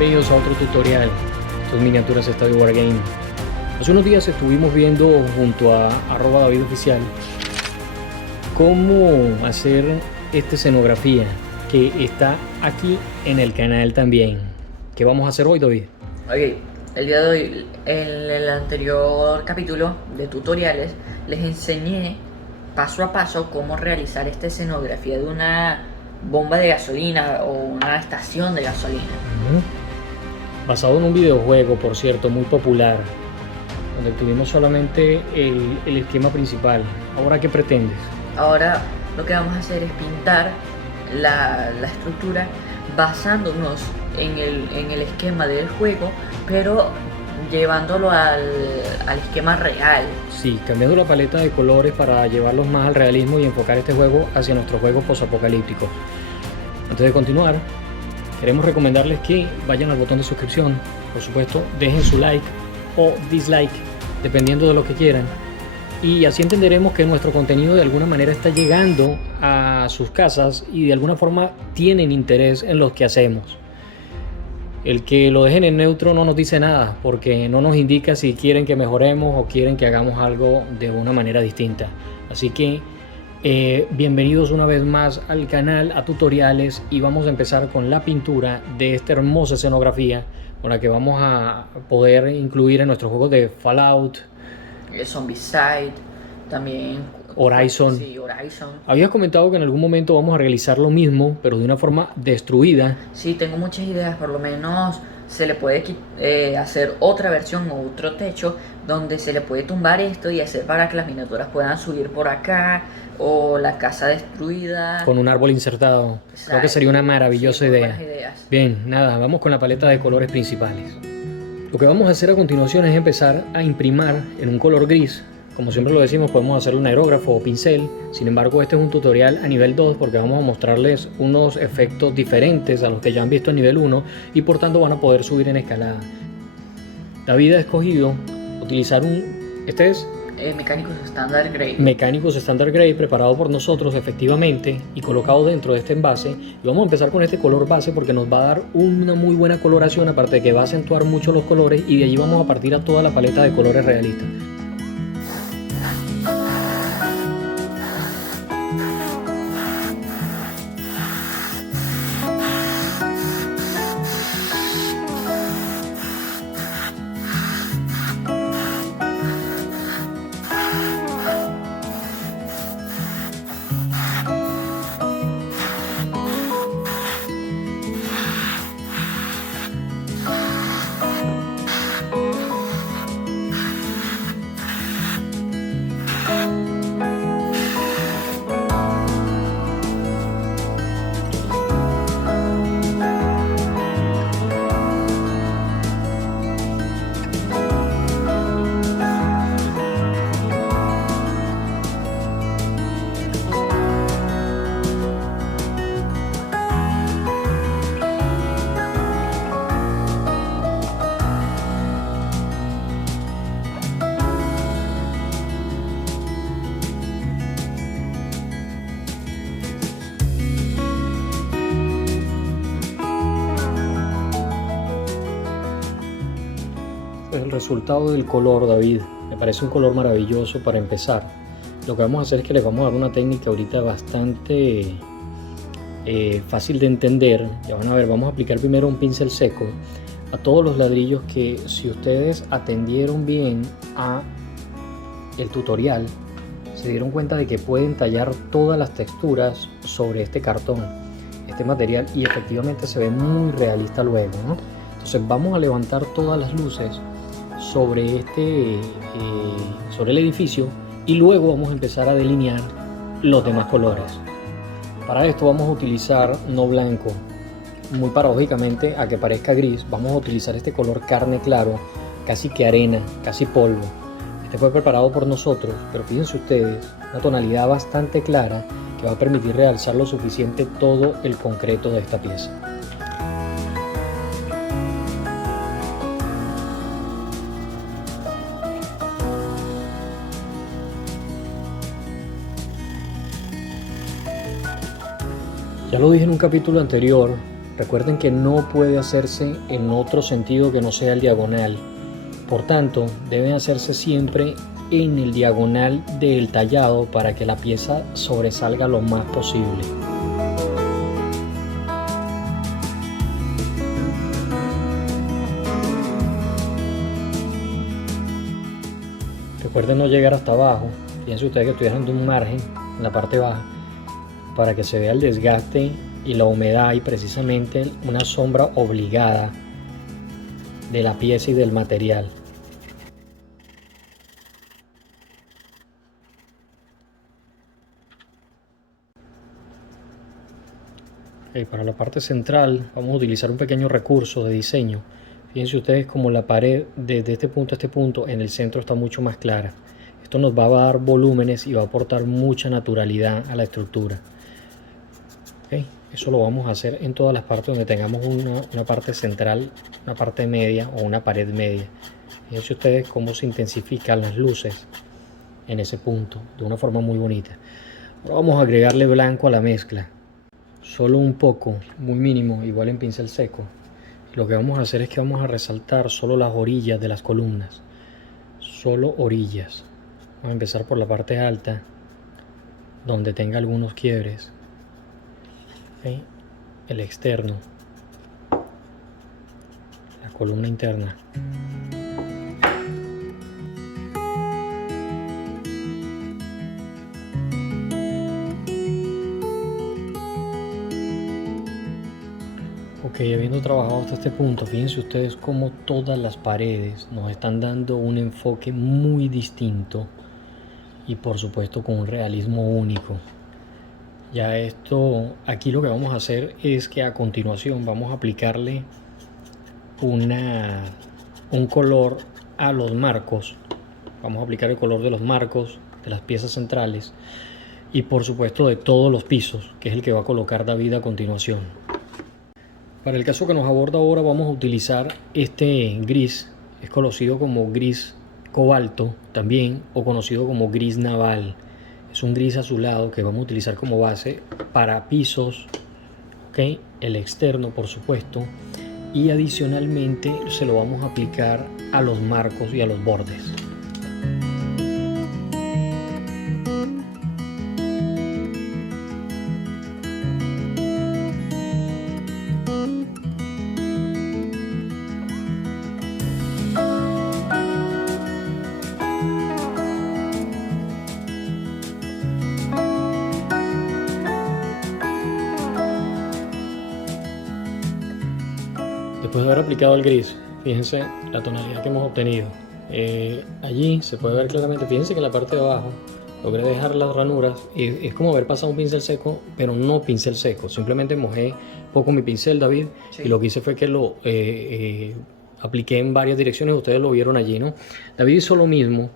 bienvenidos a otro tutorial. Tus miniaturas Estadio Wargame. Hace unos días estuvimos viendo junto a @DavidOficial cómo hacer esta escenografía que está aquí en el canal también. ¿Qué vamos a hacer hoy, David? Ok, el día de hoy, en el anterior capítulo de tutoriales, les enseñé paso a paso cómo realizar esta escenografía de una bomba de gasolina o una estación de gasolina. Basado en un videojuego, por cierto, muy popular, donde tuvimos solamente el esquema principal. ¿Ahora qué pretendes? Ahora lo que vamos a hacer es pintar la estructura basándonos en el esquema del juego, pero llevándolo al esquema real. Sí, cambiando la paleta de colores para llevarlos más al realismo y enfocar este juego hacia nuestro juego posapocalíptico. Antes de continuar, queremos recomendarles que vayan al botón de suscripción, por supuesto, dejen su like o dislike, dependiendo de lo que quieran, y así entenderemos que nuestro contenido de alguna manera está llegando a sus casas y de alguna forma tienen interés en lo que hacemos. El que lo dejen en neutro no nos dice nada, porque no nos indica si quieren que mejoremos o quieren que hagamos algo de una manera distinta. Así que bienvenidos una vez más al canal, a tutoriales, y vamos a empezar con la pintura de esta hermosa escenografía con la que vamos a poder incluir en nuestros juegos de Fallout, Zombicide, también Horizon. Sí, Horizon. Habías comentado que en algún momento vamos a realizar lo mismo, pero de una forma destruida. Sí, tengo muchas ideas, por lo menos se le puede hacer otra versión o otro techo donde se le puede tumbar esto y hacer para que las miniaturas puedan subir por acá, o la casa destruida. Con un árbol insertado. Creo que sería una maravillosa idea. Bien, nada, vamos con la paleta de colores principales. Lo que vamos a hacer a continuación es empezar a imprimir en un color gris. Como siempre lo decimos, podemos hacer un aerógrafo o pincel. Sin embargo, este es un tutorial a nivel 2 porque vamos a mostrarles unos efectos diferentes a los que ya han visto a nivel 1 y por tanto van a poder subir en escalada. David ha escogido utilizar Mecánicos Standard Grey. Mecánicos Standard Grey preparado por nosotros efectivamente y colocado dentro de este envase. Y vamos a empezar con este color base porque nos va a dar una muy buena coloración, aparte de que va a acentuar mucho los colores, y de allí vamos a partir a toda la paleta de colores realistas. El resultado del color, David, me parece un color maravilloso para empezar. Lo que vamos a hacer es que les vamos a dar una técnica ahorita bastante fácil de entender. Ya van a ver, vamos a aplicar primero un pincel seco a todos los ladrillos que, si ustedes atendieron bien a el tutorial, se dieron cuenta de que pueden tallar todas las texturas sobre este cartón, este material, y efectivamente se ve muy realista luego, ¿no? Entonces vamos a levantar todas las luces sobre sobre el edificio y luego vamos a empezar a delinear los demás colores. Para esto vamos a utilizar no blanco. Muy paradójicamente, a que parezca gris, vamos a utilizar este color carne claro, casi que arena, casi polvo. Este fue preparado por nosotros, pero fíjense ustedes, una tonalidad bastante clara que va a permitir realzar lo suficiente todo el concreto de esta pieza. Ya lo dije en un capítulo anterior, Recuerden que no puede hacerse en otro sentido que no sea el diagonal. Por tanto, deben hacerse siempre en el diagonal del tallado para que la pieza sobresalga lo más posible. Recuerden no llegar hasta abajo. Fíjense ustedes que estoy dejando un margen en la parte baja para que se vea el desgaste y la humedad y precisamente una sombra obligada de la pieza y del material. Para la parte central vamos a utilizar un pequeño recurso de diseño. Fíjense ustedes como la pared desde este punto a este punto en el centro está mucho más clara. Esto nos va a dar volúmenes y va a aportar mucha naturalidad a la estructura. Eso lo vamos a hacer en todas las partes donde tengamos una parte central, una parte media o una pared media. Fíjense ustedes cómo se intensifican las luces en ese punto de una forma muy bonita. Ahora vamos a agregarle blanco a la mezcla. Solo un poco, muy mínimo, igual en pincel seco. Lo que vamos a hacer es que vamos a resaltar solo las orillas de las columnas. Solo orillas. Vamos a empezar por la parte alta, donde tenga algunos quiebres. El externo. La columna interna. Habiendo trabajado hasta este punto, fíjense ustedes cómo todas las paredes nos están dando un enfoque muy distinto y por supuesto con un realismo único. Ya esto, aquí lo que vamos a hacer es que a continuación vamos a aplicarle un color a los marcos. Vamos a aplicar el color de los marcos, de las piezas centrales y por supuesto de todos los pisos, que es el que va a colocar David a continuación. Para el caso que nos aborda ahora vamos a utilizar este gris, es conocido como gris cobalto también o conocido como gris naval. Es un gris azulado que vamos a utilizar como base para pisos, el externo por supuesto, y adicionalmente se lo vamos a aplicar a los marcos y a los bordes. Después de haber aplicado el gris, fíjense la tonalidad que hemos obtenido. Allí se puede ver claramente, fíjense que en la parte de abajo logré dejar las ranuras. Es como haber pasado un pincel seco, pero no pincel seco. Simplemente mojé poco mi pincel, David, sí. Y lo que hice fue que lo apliqué en varias direcciones. Ustedes lo vieron allí, ¿no? David hizo lo mismo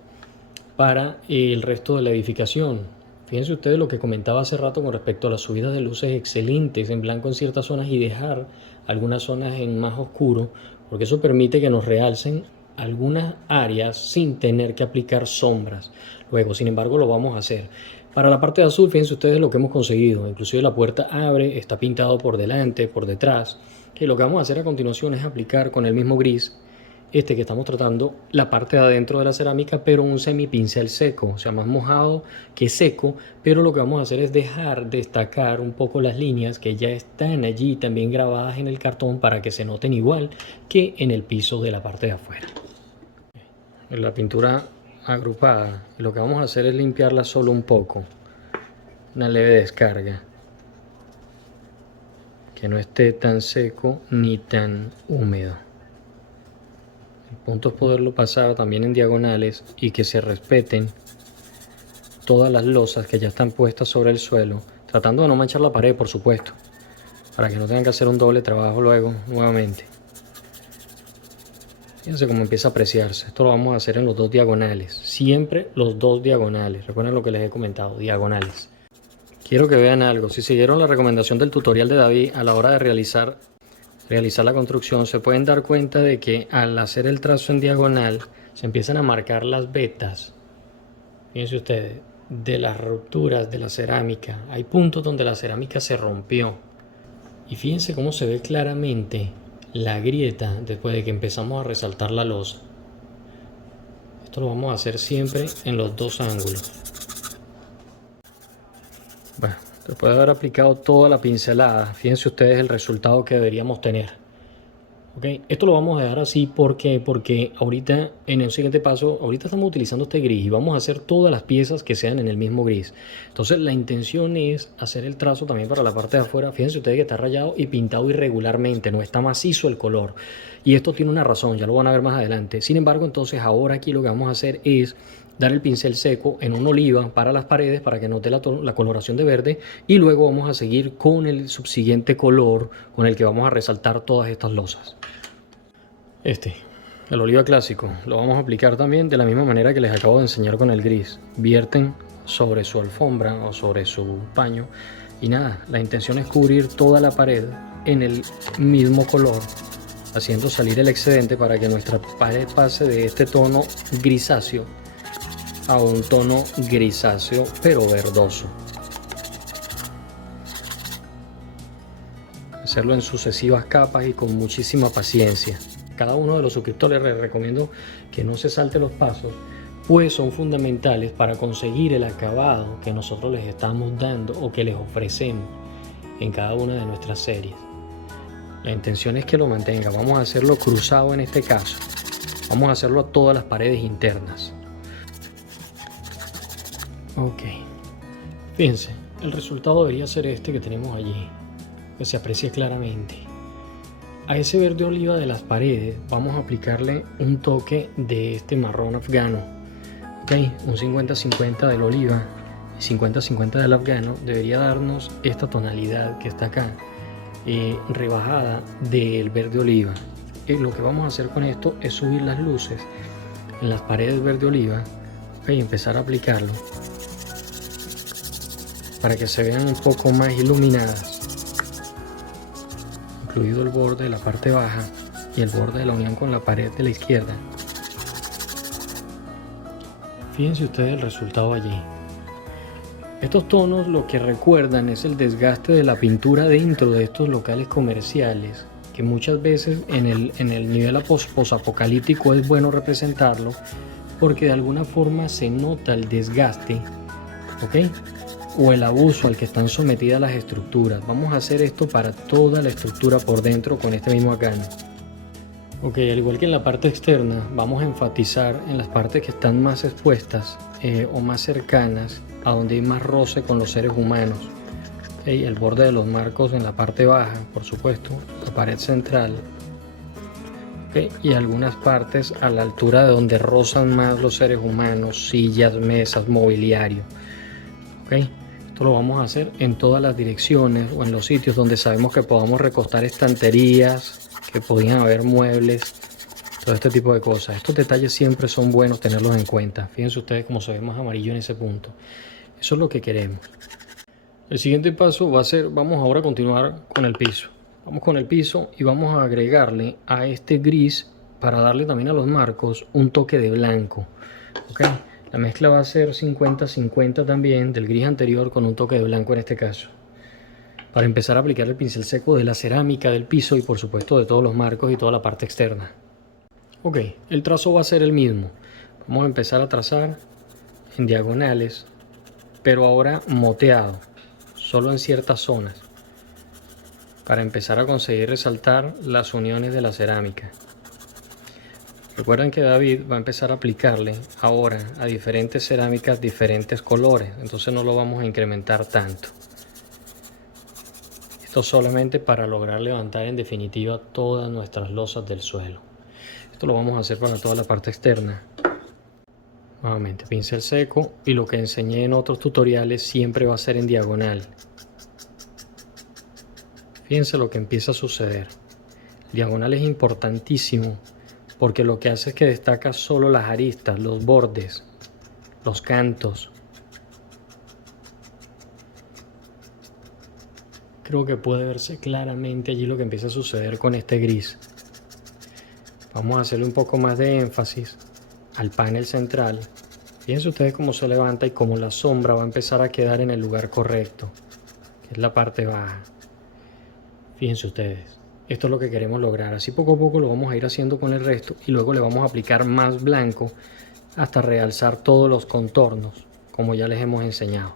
para el resto de la edificación. Fíjense ustedes lo que comentaba hace rato con respecto a las subidas de luces excelentes en blanco en ciertas zonas y dejar algunas zonas en más oscuro, porque eso permite que nos realcen algunas áreas sin tener que aplicar sombras. Luego, sin embargo, lo vamos a hacer. Para la parte de azul, fíjense ustedes lo que hemos conseguido. Inclusive la puerta abre, está pintado por delante, por detrás. Y lo que vamos a hacer a continuación es aplicar con el mismo gris que estamos tratando, la parte de adentro de la cerámica, pero un semipincel seco, o sea, más mojado que seco, pero lo que vamos a hacer es dejar destacar un poco las líneas que ya están allí también grabadas en el cartón para que se noten igual que en el piso de la parte de afuera. La pintura agrupada, lo que vamos a hacer es limpiarla solo un poco, una leve descarga, que no esté tan seco ni tan húmedo. El punto es poderlo pasar también en diagonales y que se respeten todas las losas que ya están puestas sobre el suelo, tratando de no manchar la pared, por supuesto, para que no tengan que hacer un doble trabajo luego nuevamente. Fíjense cómo empieza a apreciarse. Esto lo vamos a hacer en los dos diagonales, siempre los dos diagonales. Recuerden lo que les he comentado, diagonales. Quiero que vean algo. Si siguieron la recomendación del tutorial de David a la hora de realizar la construcción, se pueden dar cuenta de que al hacer el trazo en diagonal se empiezan a marcar las vetas, fíjense ustedes, de las rupturas de la cerámica. Hay puntos donde la cerámica se rompió Y fíjense cómo se ve claramente la grieta después de que empezamos a resaltar la losa. Esto lo vamos a hacer siempre en los dos ángulos. Bueno, después de haber aplicado toda la pincelada, fíjense ustedes el resultado que deberíamos tener. Okay. Esto lo vamos a dejar así porque ahorita en el siguiente paso, ahorita estamos utilizando este gris y vamos a hacer todas las piezas que sean en el mismo gris. Entonces la intención es hacer el trazo también para la parte de afuera. Fíjense ustedes que está rayado y pintado irregularmente, no está macizo el color. Y esto tiene una razón, ya lo van a ver más adelante. Sin embargo, entonces ahora aquí lo que vamos a hacer es dar el pincel seco en un oliva para las paredes para que note la coloración de verde, y luego vamos a seguir con el subsiguiente color con el que vamos a resaltar todas estas losas. El oliva clásico, lo vamos a aplicar también de la misma manera que les acabo de enseñar con el gris. Vierten sobre su alfombra o sobre su paño y nada, la intención es cubrir toda la pared en el mismo color, haciendo salir el excedente para que nuestra pared pase de este tono grisáceo a un tono grisáceo pero verdoso. Hacerlo en sucesivas capas y con muchísima paciencia. Cada uno de los suscriptores les recomiendo que no se salte los pasos, pues son fundamentales para conseguir el acabado que nosotros les estamos dando o que les ofrecemos en cada una de nuestras series. La intención es que lo mantenga. Vamos a hacerlo cruzado en este caso. Vamos a hacerlo a todas las paredes internas. Ok. Fíjense, el resultado debería ser este que tenemos allí, que se aprecia claramente. A ese verde oliva de las paredes vamos a aplicarle un toque de este marrón afgano. Ok, un 50-50 del oliva y 50-50 del afgano debería darnos esta tonalidad que está acá, rebajada del verde oliva. Lo que vamos a hacer con esto es subir las luces en las paredes verde oliva, y empezar a aplicarlo para que se vean un poco más iluminadas, incluido el borde de la parte baja y el borde de la unión con la pared de la izquierda. Fíjense ustedes el resultado allí. Estos tonos lo que recuerdan es el desgaste de la pintura dentro de estos locales comerciales, que muchas veces en el nivel posapocalíptico es bueno representarlo porque de alguna forma se nota el desgaste, ¿ok? O el abuso al que están sometidas las estructuras. Vamos a hacer esto para toda la estructura por dentro con este mismo acano. Ok, al igual que en la parte externa, vamos a enfatizar en las partes que están más expuestas o más cercanas a donde hay más roce con los seres humanos. Okay, el borde de los marcos en la parte baja, por supuesto, la pared central. Okay, y algunas partes a la altura de donde rozan más los seres humanos, sillas, mesas, mobiliario. Okay. Esto lo vamos a hacer en todas las direcciones o en los sitios donde sabemos que podamos recostar estanterías, que podían haber muebles, todo este tipo de cosas. Estos detalles siempre son buenos tenerlos en cuenta. Fíjense ustedes cómo se ve más amarillo en ese punto. Eso es lo que queremos. El siguiente paso va a ser, vamos ahora a continuar con el piso. Vamos con el piso y vamos a agregarle a este gris, para darle también a los marcos un toque de blanco. ¿Okay? La mezcla va a ser 50-50 también del gris anterior con un toque de blanco en este caso. Para empezar a aplicar el pincel seco de la cerámica del piso y por supuesto de todos los marcos y toda la parte externa. Ok, el trazo va a ser el mismo. Vamos a empezar a trazar en diagonales, pero ahora moteado, solo en ciertas zonas, para empezar a conseguir resaltar las uniones de la cerámica. Recuerden que David va a empezar a aplicarle ahora a diferentes cerámicas diferentes colores, entonces no lo vamos a incrementar tanto. Esto solamente para lograr levantar en definitiva todas nuestras losas del suelo. Esto lo vamos a hacer para toda la parte externa. Nuevamente pincel seco, y lo que enseñé en otros tutoriales siempre va a ser en diagonal. Fíjense lo que empieza a suceder. El diagonal es importantísimo, porque lo que hace es que destaca solo las aristas, los bordes, los cantos. Creo que puede verse claramente allí lo que empieza a suceder con este gris. Vamos a hacerle un poco más de énfasis al panel central. Fíjense ustedes cómo se levanta y cómo la sombra va a empezar a quedar en el lugar correcto, que es la parte baja. Fíjense ustedes, esto es lo que queremos lograr. Así poco a poco lo vamos a ir haciendo con el resto y luego le vamos a aplicar más blanco hasta realzar todos los contornos, como ya les hemos enseñado.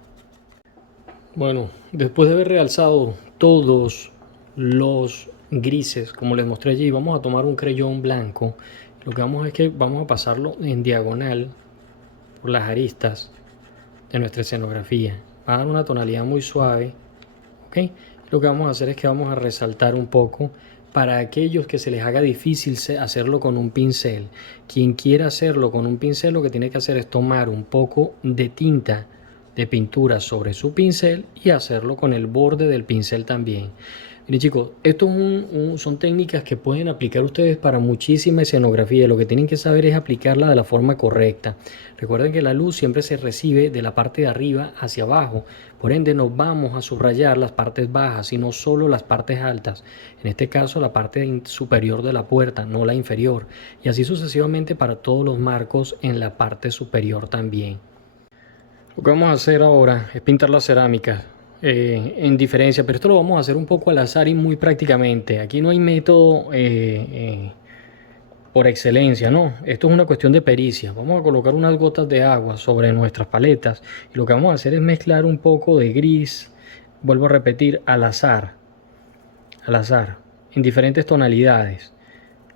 Bueno, después de haber realzado todos los grises, como les mostré allí, vamos a tomar un creyón blanco. Lo que vamos es que vamos a pasarlo en diagonal por las aristas de nuestra escenografía. Va a dar una tonalidad muy suave, ¿ok? Lo que vamos a hacer es que vamos a resaltar un poco para aquellos que se les haga difícil hacerlo con un pincel. Quien quiera hacerlo con un pincel, lo que tiene que hacer es tomar un poco de tinta de pintura sobre su pincel y hacerlo con el borde del pincel también. Miren chicos, esto son técnicas que pueden aplicar ustedes para muchísima escenografía. Lo que tienen que saber es aplicarla de la forma correcta. Recuerden que la luz siempre se recibe de la parte de arriba hacia abajo. Por ende, no vamos a subrayar las partes bajas, sino solo las partes altas. En este caso, la parte superior de la puerta, no la inferior. Y así sucesivamente para todos los marcos en la parte superior también. Lo que vamos a hacer ahora es pintar la cerámica en diferencia, pero esto lo vamos a hacer un poco al azar y muy prácticamente. Aquí no hay método por excelencia, no. Esto es una cuestión de pericia. Vamos a colocar unas gotas de agua sobre nuestras paletas y lo que vamos a hacer es mezclar un poco de gris, vuelvo a repetir, al azar, en diferentes tonalidades.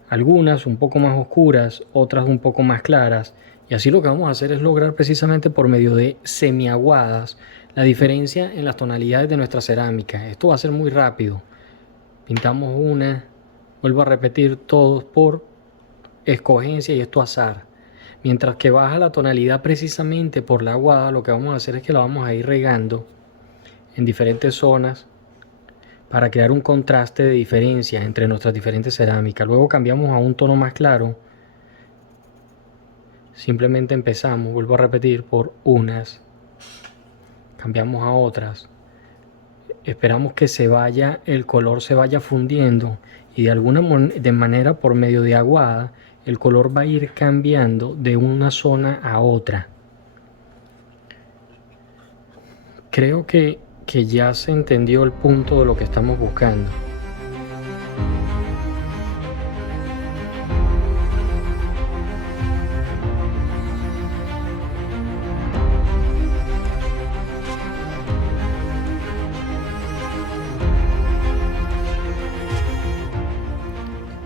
Algunas un poco más oscuras, otras un poco más claras. Y así lo que vamos a hacer es lograr precisamente por medio de semiaguadas la diferencia en las tonalidades de nuestra cerámica. Esto va a ser muy rápido. Pintamos una, vuelvo a repetir, todos por escogencia y esto azar. Mientras que baja la tonalidad precisamente por la aguada, lo que vamos a hacer es que la vamos a ir regando en diferentes zonas para crear un contraste de diferencia entre nuestras diferentes cerámicas. Luego cambiamos a un tono más claro. Simplemente empezamos, vuelvo a repetir, por unas, cambiamos a otras, esperamos que el color se vaya fundiendo y de alguna manera por medio de aguada el color va a ir cambiando de una zona a otra. Creo que ya se entendió el punto de lo que estamos buscando.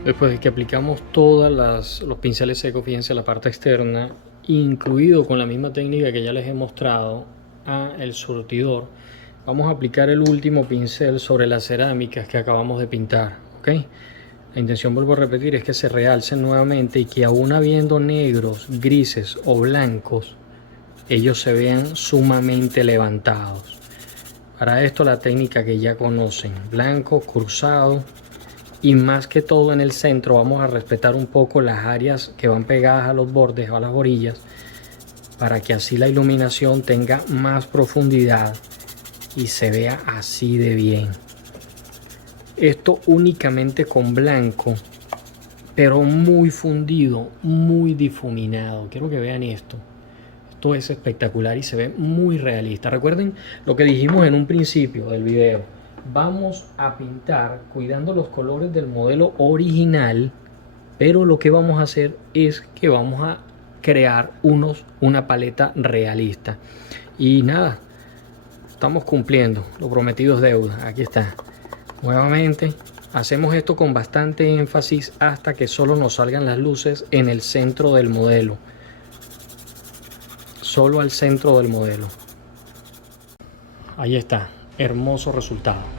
Después de que aplicamos todos los pinceles secos, fíjense la parte externa, incluido con la misma técnica que ya les he mostrado a el surtidor, vamos a aplicar el último pincel sobre las cerámicas que acabamos de pintar, ¿ok? La intención, vuelvo a repetir, es que se realcen nuevamente y que aún habiendo negros, grises o blancos, ellos se vean sumamente levantados. Para esto la técnica que ya conocen, blanco, cruzado. Y más que todo en el centro vamos a respetar un poco las áreas que van pegadas a los bordes o a las orillas para que así la iluminación tenga más profundidad y se vea así de bien. Esto únicamente con blanco, pero muy fundido, muy difuminado. Quiero que vean esto. Esto es espectacular y se ve muy realista. Recuerden lo que dijimos en un principio del video. Vamos a pintar cuidando los colores del modelo original, pero lo que vamos a hacer es que vamos a crear una paleta realista. Y nada, estamos cumpliendo, lo prometido es deuda. Aquí está. Nuevamente hacemos esto con bastante énfasis hasta que solo nos salgan las luces en el centro del modelo, solo al centro del modelo. Ahí está, hermoso resultado.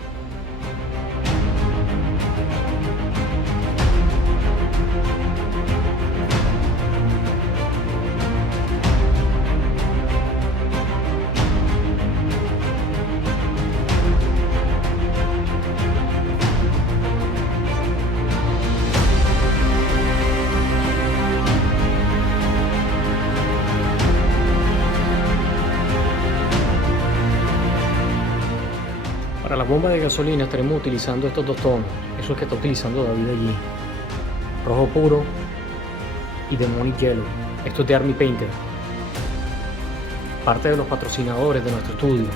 Para la bomba de gasolina estaremos utilizando estos dos tonos, esos que está utilizando David allí, rojo puro y Demonic Yellow. Esto es de Army Painter, parte de los patrocinadores de nuestro estudio.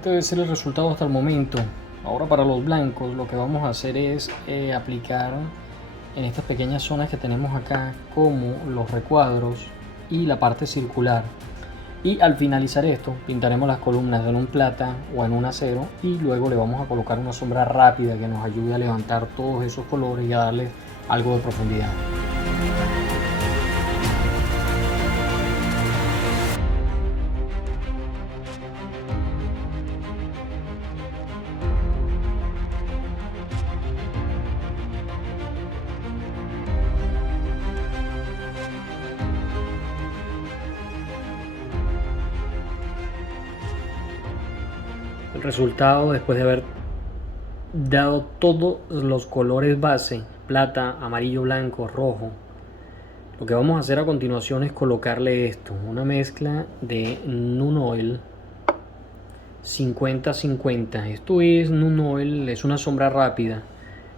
Este debe ser el resultado hasta el momento. Ahora para los blancos lo que vamos a hacer es aplicar en estas pequeñas zonas que tenemos acá como los recuadros y la parte circular. Y al finalizar esto pintaremos las columnas en un plata o en un acero y luego le vamos a colocar una sombra rápida que nos ayude a levantar todos esos colores y a darle algo de profundidad. El resultado después de haber dado todos los colores base, plata, amarillo, blanco, rojo, lo que vamos a hacer a continuación es colocarle esto, una mezcla de Nun Oil 50-50. Esto es Nun Oil, es una sombra rápida.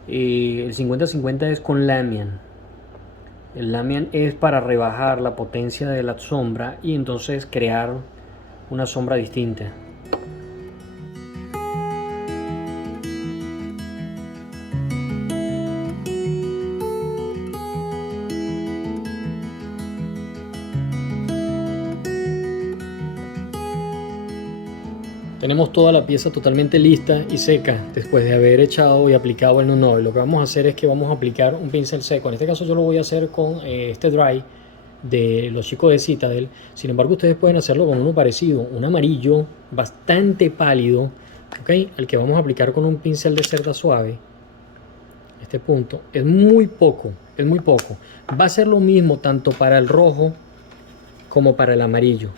El 50-50 es con Lamian. El Lamian es para rebajar la potencia de la sombra y entonces crear una sombra distinta. Tenemos toda la pieza totalmente lista y seca después de haber echado y aplicado el Nun Oil. Lo que vamos a hacer es que vamos a aplicar un pincel seco. En este caso yo lo voy a hacer con este dry de los chicos de Citadel. Sin embargo, ustedes pueden hacerlo con uno parecido, un amarillo bastante pálido, ¿okay? Al que vamos a aplicar con un pincel de cerda suave. Este punto es muy poco, es muy poco. Va a ser lo mismo tanto para el rojo como para el amarillo.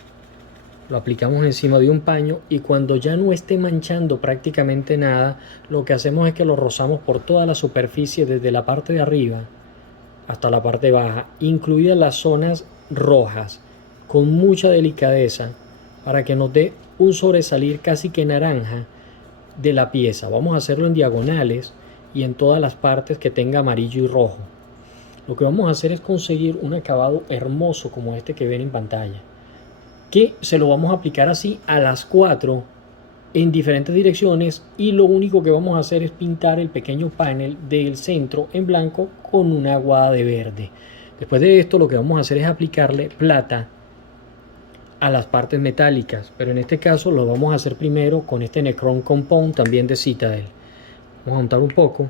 Lo aplicamos encima de un paño y cuando ya no esté manchando prácticamente nada, lo que hacemos es que lo rozamos por toda la superficie desde la parte de arriba hasta la parte baja, incluidas las zonas rojas, con mucha delicadeza para que nos dé un sobresalir casi que naranja de la pieza. Vamos a hacerlo en diagonales y en todas las partes que tenga amarillo y rojo. Lo que vamos a hacer es conseguir un acabado hermoso como este que ven en pantalla, que se lo vamos a aplicar así a las 4 en diferentes direcciones y lo único que vamos a hacer es pintar el pequeño panel del centro en blanco con una aguada de verde. Después de esto lo que vamos a hacer es aplicarle plata a las partes metálicas, pero en este caso lo vamos a hacer primero con este Necron Compound también de Citadel. Vamos a untar un poco.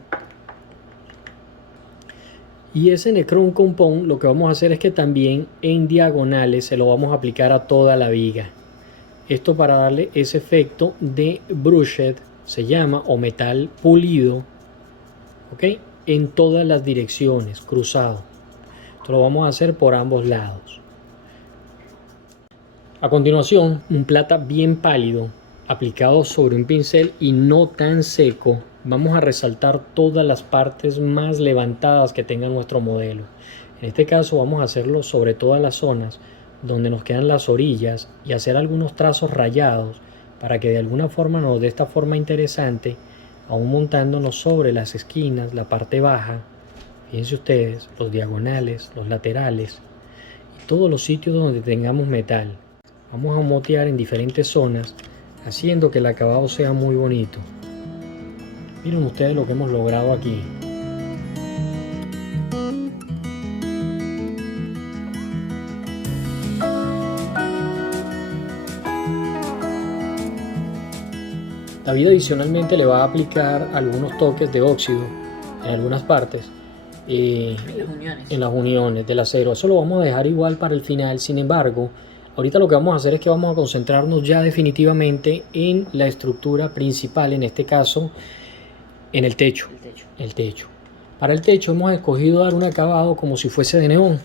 Y ese Necron Compound lo que vamos a hacer es que también en diagonales se lo vamos a aplicar a toda la viga. Esto para darle ese efecto de brushed, se llama, o metal pulido, ¿ok? En todas las direcciones, cruzado. Esto lo vamos a hacer por ambos lados. A continuación, un plata bien pálido, aplicado sobre un pincel y no tan seco, vamos a resaltar todas las partes más levantadas que tenga nuestro modelo. En este caso vamos a hacerlo sobre todas las zonas donde nos quedan las orillas y hacer algunos trazos rayados para que de alguna forma nos dé esta forma interesante, aún montándonos sobre las esquinas, la parte baja. Fíjense ustedes, los diagonales, los laterales y todos los sitios donde tengamos metal. Vamos a motear en diferentes zonas, haciendo que el acabado sea muy bonito. Miren ustedes lo que hemos logrado aquí. David adicionalmente le va a aplicar algunos toques de óxido en algunas partes. En las uniones del acero. Eso lo vamos a dejar igual para el final. Sin embargo, ahorita lo que vamos a hacer es que vamos a concentrarnos ya definitivamente en la estructura principal, en este caso en el techo. Para el techo hemos escogido dar un acabado como si fuese de neón.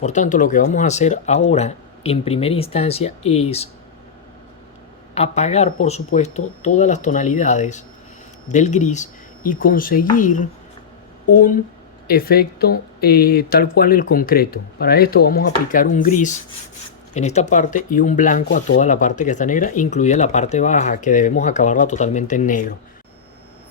Por tanto, lo que vamos a hacer ahora en primera instancia es apagar, por supuesto, todas las tonalidades del gris y conseguir un efecto tal cual el concreto. Para esto vamos a aplicar un gris en esta parte y un blanco a toda la parte que está negra, incluida la parte baja, que debemos acabarla totalmente en negro.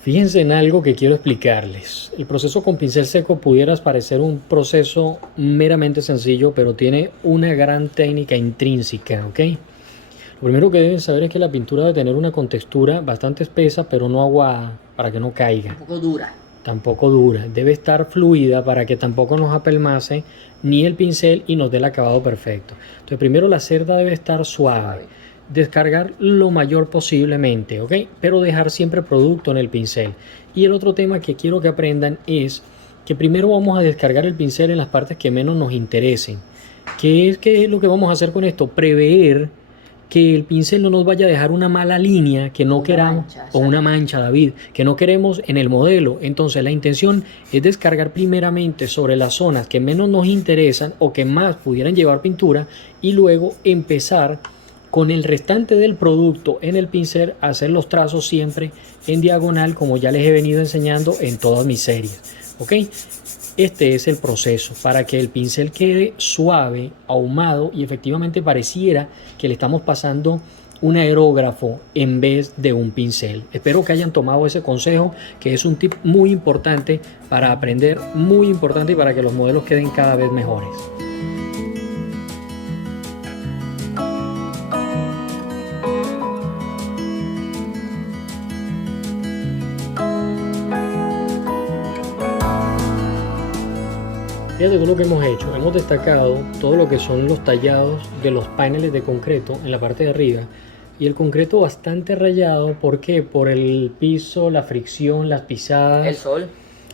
Fíjense en algo que quiero explicarles. El proceso con pincel seco pudiera parecer un proceso meramente sencillo, pero tiene una gran técnica intrínseca, ¿ok? Lo primero que deben saber es que la pintura debe tener una contextura bastante espesa, pero no aguada, para que no caiga. Un poco dura. Tampoco dura. Debe estar fluida para que tampoco nos apelmace ni el pincel y nos dé el acabado perfecto. Entonces, primero la cerda debe estar suave. Descargar lo mayor posiblemente, ¿ok? Pero dejar siempre producto en el pincel. Y el otro tema que quiero que aprendan es que primero vamos a descargar el pincel en las partes que menos nos interesen. ¿Qué es lo que vamos a hacer con esto? Prever que el pincel no nos vaya a dejar una mala línea que no queramos, o una mancha, David, que no queremos en el modelo. Entonces la intención es descargar primeramente sobre las zonas que menos nos interesan o que más pudieran llevar pintura y luego empezar con el restante del producto en el pincel a hacer los trazos siempre en diagonal, como ya les he venido enseñando en todas mis series, ¿ok? Este es el proceso para que el pincel quede suave, ahumado y efectivamente pareciera que le estamos pasando un aerógrafo en vez de un pincel. Espero que hayan tomado ese consejo, que es un tip muy importante para aprender, muy importante y para que los modelos queden cada vez mejores. Fíjate todo lo que hemos hecho. Hemos destacado todo lo que son los tallados de los paneles de concreto en la parte de arriba y el concreto bastante rayado. ¿Por qué? Por el piso, la fricción, las pisadas. El sol.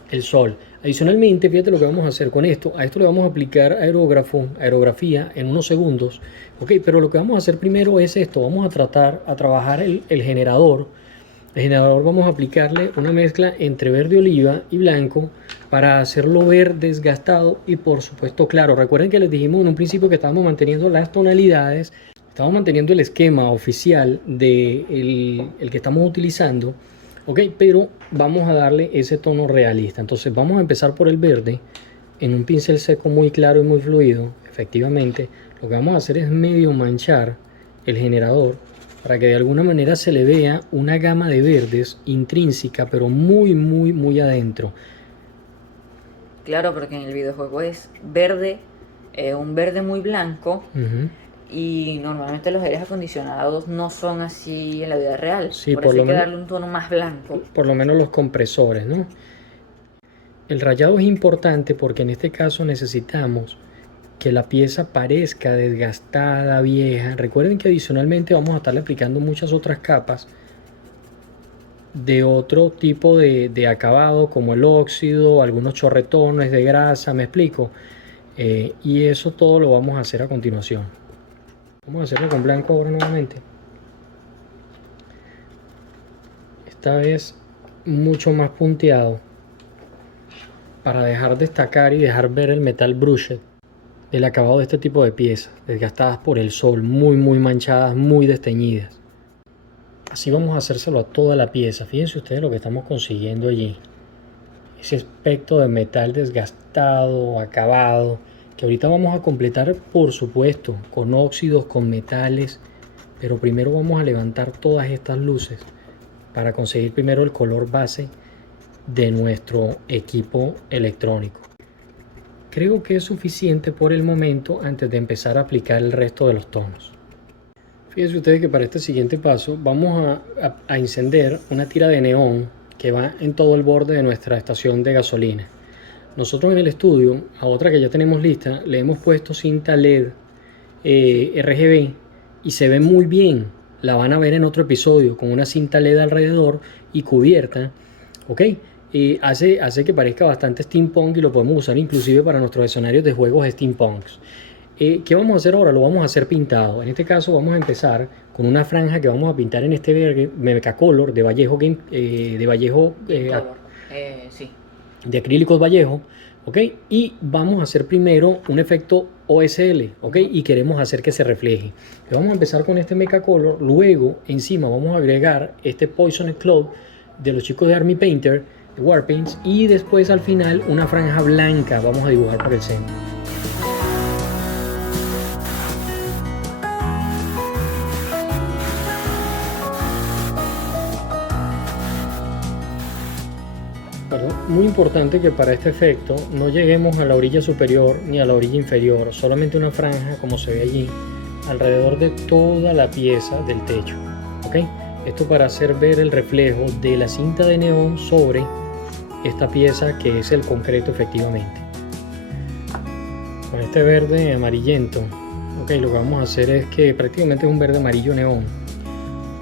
El sol. Adicionalmente, fíjate lo que vamos a hacer con esto. A esto le vamos a aplicar aerografía en unos segundos. Ok, pero lo que vamos a hacer primero es esto. Vamos a trabajar el generador. El generador vamos a aplicarle una mezcla entre verde oliva y blanco para hacerlo ver desgastado y por supuesto claro. Recuerden que les dijimos en un principio que estábamos manteniendo las tonalidades, estamos manteniendo el esquema oficial de el que estamos utilizando, ok, pero vamos a darle ese tono realista. Entonces vamos a empezar por el verde en un pincel seco muy claro y muy fluido. Efectivamente, lo que vamos a hacer es medio manchar el generador para que de alguna manera se le vea una gama de verdes intrínseca, pero muy adentro. Claro, porque en el videojuego es verde, un verde muy blanco. Y normalmente los aires acondicionados no son así en la vida real. Sí, por eso hay que darle un tono más blanco. Por lo menos los compresores, ¿no? El rayado es importante porque en este caso necesitamos que la pieza parezca desgastada, vieja. Recuerden que adicionalmente vamos a estarle aplicando muchas otras capas de otro tipo de acabado, como el óxido, algunos chorretones de grasa, ¿me explico? Y eso todo lo vamos a hacer a continuación. Vamos a hacerlo con blanco ahora nuevamente. Esta vez mucho más punteado para dejar destacar y dejar ver el metal brushed del acabado de este tipo de piezas, desgastadas por el sol, muy manchadas, muy desteñidas. Así vamos a hacérselo a toda la pieza. Fíjense ustedes lo que estamos consiguiendo allí. Ese aspecto de metal desgastado, acabado, que ahorita vamos a completar, por supuesto, con óxidos, con metales, pero primero vamos a levantar todas estas luces para conseguir primero el color base de nuestro equipo electrónico. Creo que es suficiente por el momento antes de empezar a aplicar el resto de los tonos. Fíjense ustedes que para este siguiente paso vamos a encender una tira de neón que va en todo el borde de nuestra estación de gasolina. Nosotros en el estudio, a otra que ya tenemos lista, le hemos puesto cinta LED RGB y se ve muy bien. La van a ver en otro episodio con una cinta LED alrededor y cubierta, ¿ok? Hace que parezca bastante steampunk y lo podemos usar inclusive para nuestros escenarios de juegos steampunks. ¿Qué vamos a hacer ahora? Lo vamos a hacer pintado. En este caso vamos a empezar con una franja que vamos a pintar en este verde Mecacolor de Vallejo Sí. De acrílicos Vallejo, ¿ok? Y vamos a hacer primero un efecto OSL, ¿ok? Y queremos hacer que se refleje. Vamos a empezar con este Mecacolor, luego encima vamos a agregar este Poisoned Cloud de los chicos de Army Painter, de Warpaints, y después al final una franja blanca vamos a dibujar por el centro. Muy importante que para este efecto no lleguemos a la orilla superior ni a la orilla inferior, solamente una franja como se ve allí, alrededor de toda la pieza del techo, ¿ok? Esto para hacer ver el reflejo de la cinta de neón sobre esta pieza que es el concreto efectivamente. Con este verde amarillento, ok, lo que vamos a hacer es que prácticamente es un verde amarillo neón.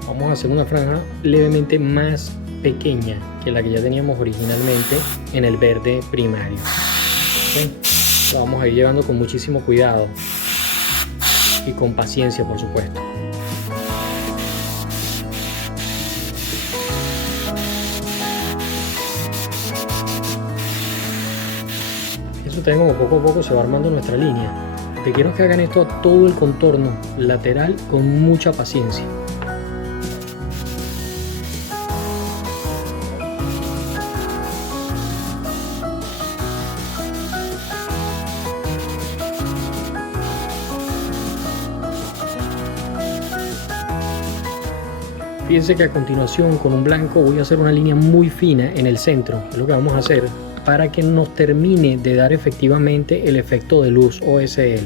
Vamos a hacer una franja levemente más pequeña que la que ya teníamos originalmente en el verde primario. ¿Okay? Lo vamos a ir llevando con muchísimo cuidado y con paciencia, por supuesto. Eso también, como poco a poco se va armando nuestra línea. Lo que quiero es que hagan esto a todo el contorno lateral con mucha paciencia. Fíjense que a continuación con un blanco voy a hacer una línea muy fina en el centro, es lo que vamos a hacer para que nos termine de dar efectivamente el efecto de luz OSL.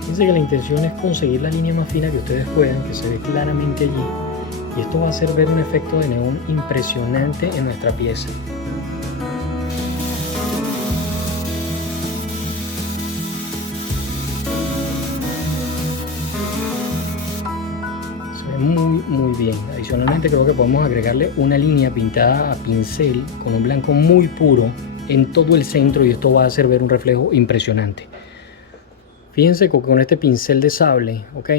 Fíjense que la intención es conseguir la línea más fina que ustedes puedan, que se ve claramente allí, y esto va a hacer ver un efecto de neón impresionante en nuestra pieza. Muy bien. Adicionalmente creo que podemos agregarle una línea pintada a pincel con un blanco muy puro en todo el centro, y esto va a hacer ver un reflejo impresionante. Fíjense que con este pincel de sable, ok,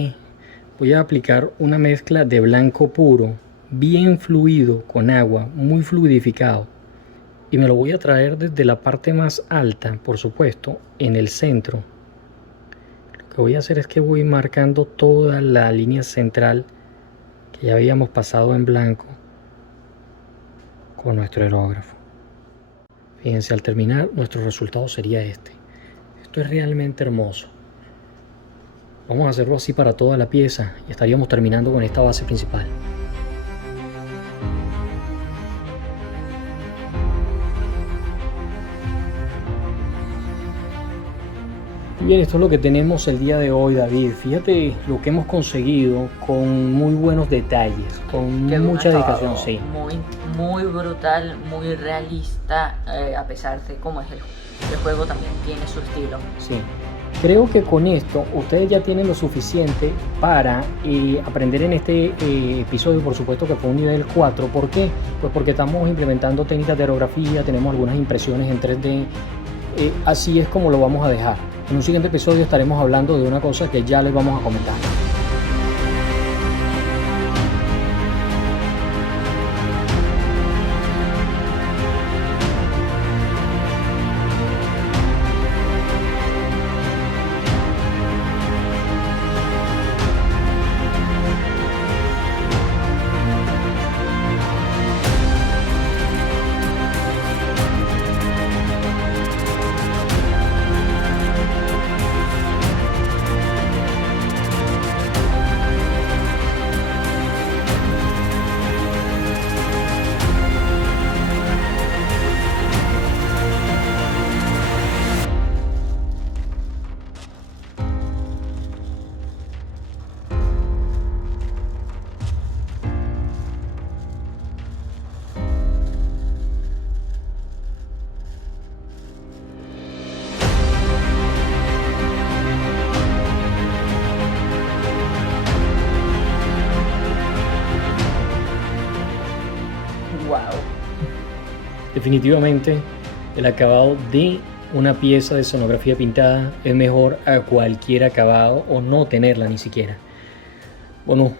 voy a aplicar una mezcla de blanco puro bien fluido con agua, muy fluidificado, y me lo voy a traer desde la parte más alta, por supuesto, en el centro. Lo que voy a hacer es que voy marcando toda la línea central que ya habíamos pasado en blanco con nuestro aerógrafo. Fíjense, al terminar nuestro resultado sería este. Esto es realmente hermoso. Vamos a hacerlo así para toda la pieza y estaríamos terminando con esta base principal. Bien, esto es lo que tenemos el día de hoy, David. Fíjate lo que hemos conseguido con muy buenos detalles, con mucha dedicación, sí. Muy brutal, muy realista, a pesar de cómo es el juego, también tiene su estilo. Sí. Creo que con esto ustedes ya tienen lo suficiente para aprender en este episodio, por supuesto que fue un nivel 4. ¿Por qué? Pues porque estamos implementando técnicas de aerografía, tenemos algunas impresiones en 3D. Así es como lo vamos a dejar. En un siguiente episodio estaremos hablando de una cosa que ya les vamos a comentar. Definitivamente el acabado de una pieza de escenografía pintada es mejor a cualquier acabado o no tenerla ni siquiera. Bueno,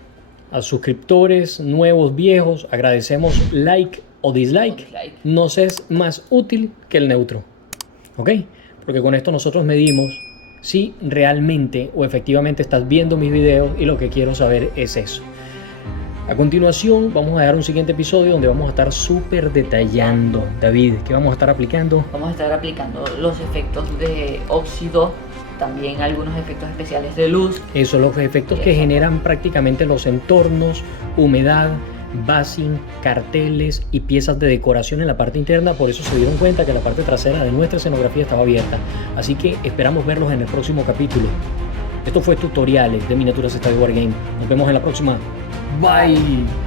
a suscriptores nuevos, viejos, agradecemos like o dislike. Nos es más útil que el neutro, ¿ok? Porque con esto nosotros medimos si realmente o efectivamente estás viendo mis videos, y lo que quiero saber es eso. A continuación vamos a dar un siguiente episodio donde vamos a estar súper detallando. David, ¿qué vamos a estar aplicando? Vamos a estar aplicando los efectos de óxido, también algunos efectos especiales de luz. Eso, los efectos que generan prácticamente los entornos, humedad, basing, carteles y piezas de decoración en la parte interna. Por eso se dieron cuenta que la parte trasera de nuestra escenografía estaba abierta. Así que esperamos verlos en el próximo capítulo. Esto fue Tutoriales de Miniaturas Estadio Wargame. Nos vemos en la próxima. Bye.